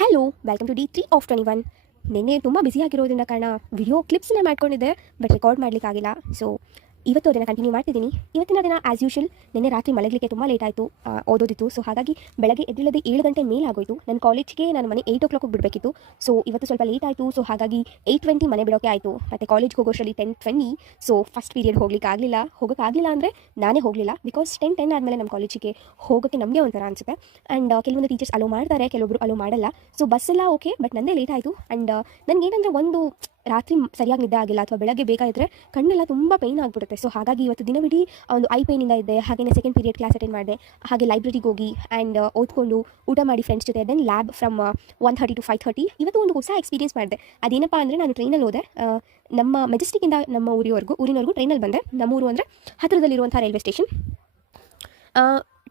Hello welcome to D3 of 21. ನಿನ್ನೆ ತುಂಬ ಬ್ಯುಸಿಯಾಗಿರೋದ್ರಿಂದ ಕಾರಣ ವಿಡಿಯೋ ಕ್ಲಿಪ್ಸ್ನೇ ಮಾಡ್ಕೊಂಡಿದ್ದೆ, ಬಟ್ ರೆಕಾರ್ಡ್ ಮಾಡಲಿಕ್ಕಾಗಿಲ್ಲ. ಸೊ ಇವತ್ತು ಅದನ್ನು ಕಂಟಿನ್ಯೂ ಮಾಡ್ತಿದ್ದೀನಿ. ಇವತ್ತಿನ ದಿನ ಆ್ಯಸ್ ಯೂಶುವಲ್ ನಿನ್ನೆ ರಾತ್ರಿ ಮಲಗಲಿಕ್ಕೆ ತುಂಬ ಲೇಟ್ ಆಯಿತು, ಓದೋದಿತ್ತು. ಸೊ ಹಾಗಾಗಿ ಬೆಳಗ್ಗೆ ಎದ್ದಿಲ್ಲದೆ 7 ಗಂಟೆ ಮೇಲಾಗೋಯಿತು. ನನ್ನ ಕಾಲೇಜ್ಗೆ ನಾನು ಮನೆ 8 o'clock ಬಿಡಬೇಕಿತ್ತು. ಸೊ ಇವತ್ತು ಸ್ವಲ್ಪ ಲೇಟ್ ಆಯಿತು. ಸೊ ಹಾಗಾಗಿ 8:20 ಮನೆ ಬಿಡೋಕ್ಕೆ ಆಯಿತು. ಮತ್ತು ಕಾಲೇಜ್ಗೆ ಹೋಗೋಷ್ಟರಲ್ಲಿ 10:20. ಸೊ ಫಸ್ಟ್ ಪೀರಿಯಡ್ ಹೋಗೋಕ್ಕಾಗಲಿಲ್ಲ ಅಂದರೆ ನಾನೇ ಹೋಗಲಿಲ್ಲ. ಬಿಕಾಸ್ 10:10 ಆದಮೇಲೆ ನಮ್ಮ ಕಾಲೇಜಿಗೆ ಹೋಗೋಕ್ಕೆ ನಮಗೆ ಒಂಥರ ಅನಿಸುತ್ತೆ. ಆ್ಯಂಡ್ ಕೆಲವೊಂದು ಟೀಚರ್ಸ್ ಅಲೋ ಮಾಡ್ತಾರೆ, ಕೆಲವೊಬ್ಬರು ಅಲೋ ಮಾಡಲ್ಲ. ಸೊ ಬಸ್ಸೆಲ್ಲ ಓಕೆ, ಬಟ್ ನನ್ನದೇ ಲೇಟ್ ಆಯಿತು. ಆ್ಯಂಡ್ ನನಗೇನಂದರೆ ಒಂದು ರಾತ್ರಿ ಸರಿಯಾಗಿ ನಿದ್ದೆ ಆಗಿಲ್ಲ ಅಥವಾ ಬೆಳಗ್ಗೆ ಬೇಗ ಇದ್ದರೆ ಕಣ್ಣೆಲ್ಲ ತುಂಬ ಪೇಯ್ನ್ ಆಗಿಬಿಡುತ್ತೆ. ಸೊ ಹಾಗಾಗಿ ಇವತ್ತು ದಿನವಿಡೀ ಒಂದು ಐ ಪೇಯ್ನಿಂದ ಇದ್ದೆ. ಹಾಗೆಯೇ ಸೆಕೆಂಡ್ ಪೀರಿಯಡ್ ಕ್ಲಾಸ್ ಅಟೆಂಡ್ ಮಾಡಿದೆ. ಹಾಗೆ ಲೈಬ್ರರಿಗೆ ಹೋಗಿ ಆ್ಯಂಡ್ ಓದ್ಕೊಂಡು ಊಟ ಮಾಡಿ ಫ್ರೆಂಡ್ಸ್ ಜೊತೆ. Then lab from 1:30 to 5:30. ಇವತ್ತು ಒಂದು ಹೊಸ ಎಕ್ಸ್ಪೀರಿಯನ್ಸ್ ಮಾಡಿದೆ. ಅದೇನಪ್ಪ ಅಂದರೆ ನಾನು ಟ್ರೈನಲ್ಲಿ ಹೋದೆ. ನಮ್ಮ ಮೆಜೆಸ್ಟಿಕ್ಕಿಂದ ನಮ್ಮ ಊರಿನವರೆಗೂ ಟ್ರೈನಲ್ಲಿ ಬಂದೆ. ನಮ್ಮೂರು ಅಂದರೆ ಹತ್ತಿರದಲ್ಲಿರುವಂಥ ರೈಲ್ವೆ ಸ್ಟೇಷನ್.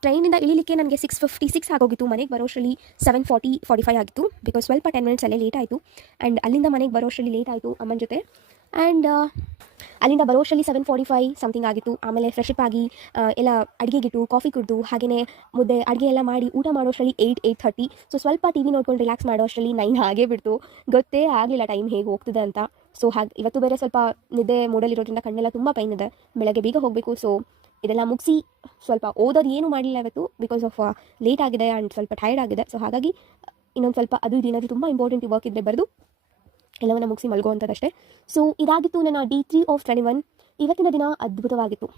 ಟ್ರೈನಿಂದ ಇಳಿಲಿಕ್ಕೆ ನನಗೆ 6:56 ಆಗೋಗಿತ್ತು. ಮನೆಗೆ ಬರೋಷ್ಟರಲ್ಲಿ 7:45 ಆಗಿತ್ತು. ಬಿಕಾಸ್ ಸ್ವಲ್ಪ 10 minutes ಅಲ್ಲೇ ಲೇಟ್ ಆಯಿತು. ಆ್ಯಂಡ್ ಅಲ್ಲಿಂದ ಮನೆಗೆ ಬರೋಷ್ಟರಲ್ಲಿ ಲೇಟ್ ಆಯಿತು ಅಮ್ಮನ ಜೊತೆ. ಆ್ಯಂಡ್ ಅಲ್ಲಿಂದ ಬರೋಷ್ಟರಲ್ಲಿ 7:45 ಸಮಥಿಂಗ್ ಆಗಿತ್ತು. ಆಮೇಲೆ ಫ್ರೆಶಪ್ ಆಗಿ ಎಲ್ಲ ಅಡುಗೆಗಿಟ್ಟು ಕಾಫಿ ಕುಡಿದು ಹಾಗೆಯೇ ಮುದ್ದೆ ಅಡುಗೆ ಎಲ್ಲ ಮಾಡಿ ಊಟ ಮಾಡೋಷ್ಟರಲ್ಲಿ 8:30. ಸೊ ಸ್ವಲ್ಪ ಟಿ ವಿ ನೋಡ್ಕೊಂಡು ರಿಲ್ಯಾಕ್ಸ್ ಮಾಡೋಷ್ಟರಲ್ಲಿ 9 ಆಗೇ ಬಿಡ್ತು. ಗೊತ್ತೇ ಆಗಲಿಲ್ಲ ಟೈಮ್ ಹೇಗೆ ಹೋಗ್ತದೆ ಅಂತ. ಸೊ ಹಾಗೆ ಇವತ್ತು ಬೇರೆ ಸ್ವಲ್ಪ ನಿದ್ದೆ ಮೂಡಲಿರೋದ್ರಿಂದ ಕಣ್ಣೆಲ್ಲ ತುಂಬ ಪೈನ್ ಇದೆ. ಬೆಳಗ್ಗೆ ಬೇಗ ಹೋಗಬೇಕು. ಸೊ ಇದೆಲ್ಲ ಮುಗಿಸಿ ಸ್ವಲ್ಪ ಓದೋದು ಏನೂ ಮಾಡಲಿಲ್ಲ ಇವತ್ತು, ಬಿಕಾಸ್ ಆಫ್ ಲೇಟ್ ಆಗಿದೆ ಆ್ಯಂಡ್ ಸ್ವಲ್ಪ ಟಯರ್ಡ್ ಆಗಿದೆ. ಸೊ ಹಾಗಾಗಿ ಇನ್ನೊಂದು ಸ್ವಲ್ಪ ಅದು ಏನಾದರೂ ತುಂಬ ಇಂಪಾರ್ಟೆಂಟ್ ವರ್ಕ್ ಇದ್ದರೆ ಬರೆದು ಎಲ್ಲವನ್ನು ಮುಗಿಸಿ ಮಲ್ಗುವಂಥದ್ದಷ್ಟೇ. ಸೊ ಇದಾಗಿತ್ತು ನನ್ನ D3 ಆಫ್ 21. ಇವತ್ತಿನ ದಿನ ಅದ್ಭುತವಾಗಿತ್ತು.